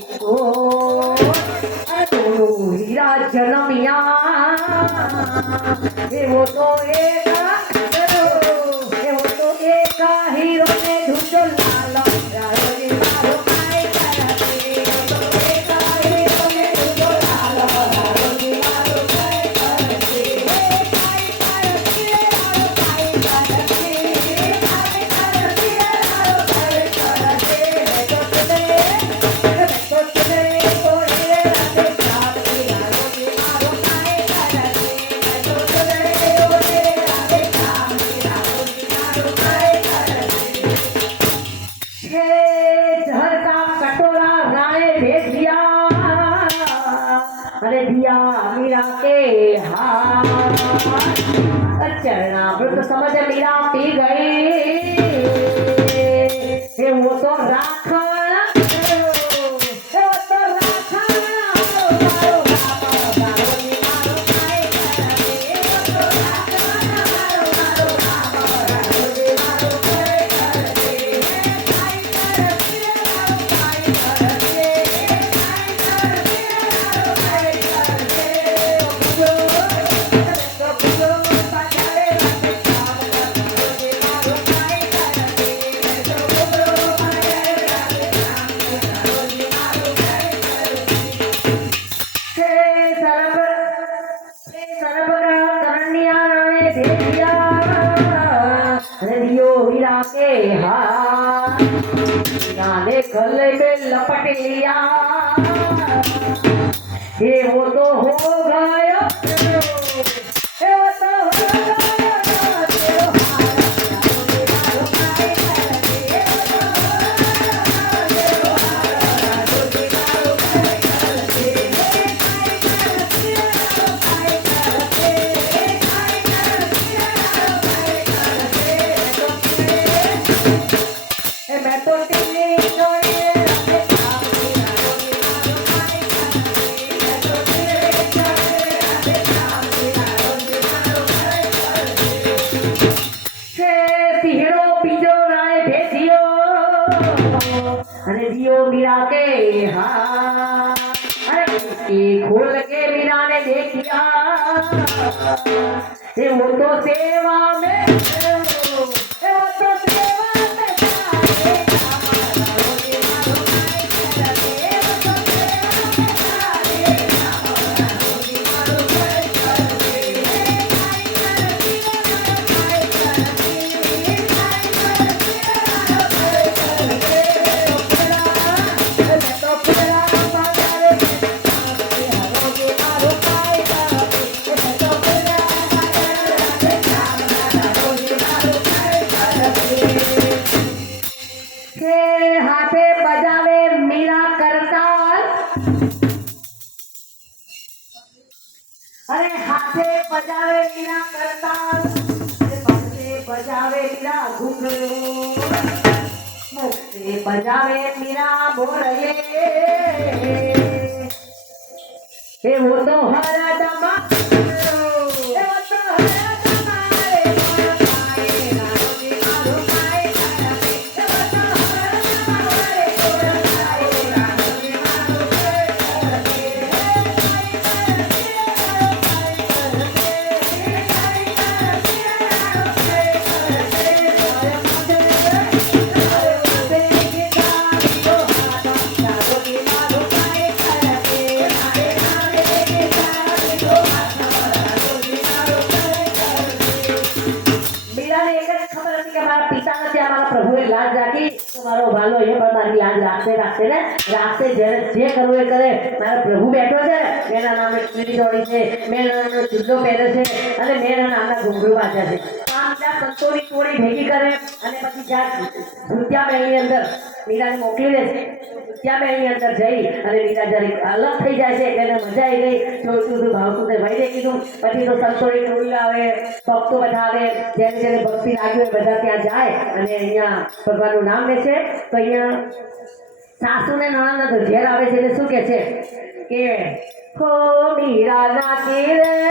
ઓ તો હીરા જન્મ્યા એવો તો એક હીરો ને ધૂજો લાલ રાયોજી મારો કાય કરતે તો એક હીરો ને ધૂજો લાલ રાયોજી મારો કાય કરતે કાય કરતે अरे दिया मीरा के हाथ चरणामृत समझ मीरा पी गई वो तो राखण के हाथ नाले गले में लपट लिया ये वो तो हो गया मीरा के हाँ अरे खोल के मीरा ने देखिया वो तो सेवा में हाथे बजावे मीरा करताल अरे हाथे बजावे मीरा करताल हाथे बजावे मीरा घुंघरू मुख से बजावे मीरा बोरये हे वो तो हरदमा प्रभुए लाज राखी तो मारो भालो ये पर मारी लाज राखते राखते ने राखते जे करવું એ કરે મારો પ્રભુ બેઠો છે મેના નામે કીડી દોડી છે મેના નામે ચૂડો પહેરે છે અને મેના નામના ઘૂંઘરું વાજે છે આમ ત્યાં સંતોની ટોળી ભેગી કરે અને પછી જ્યાં ભૂત્યા બેની અંદર મીરાને મોકલી દે છે ભૂત્યા બેની અંદર જઈ અને મીરા જરી અલગ થઈ જાય છે એટલે મજા આવી ગઈ જોઈતું હતું ભાવતું તે ભાઈ દે કીધું પછી તો સંતોની ટોળી આવે ભક્તો બધા આવે જેને જેને ભક્તિ લાગી હોય બધા ત્યાં જાય અને અહીંયા ભગવાનનું નામ લે છે તો અહીંયા સાસુ ને નણંદ તો ઘેર આવે છે એટલે શું કહે છે કે હો મીરા ના તીરે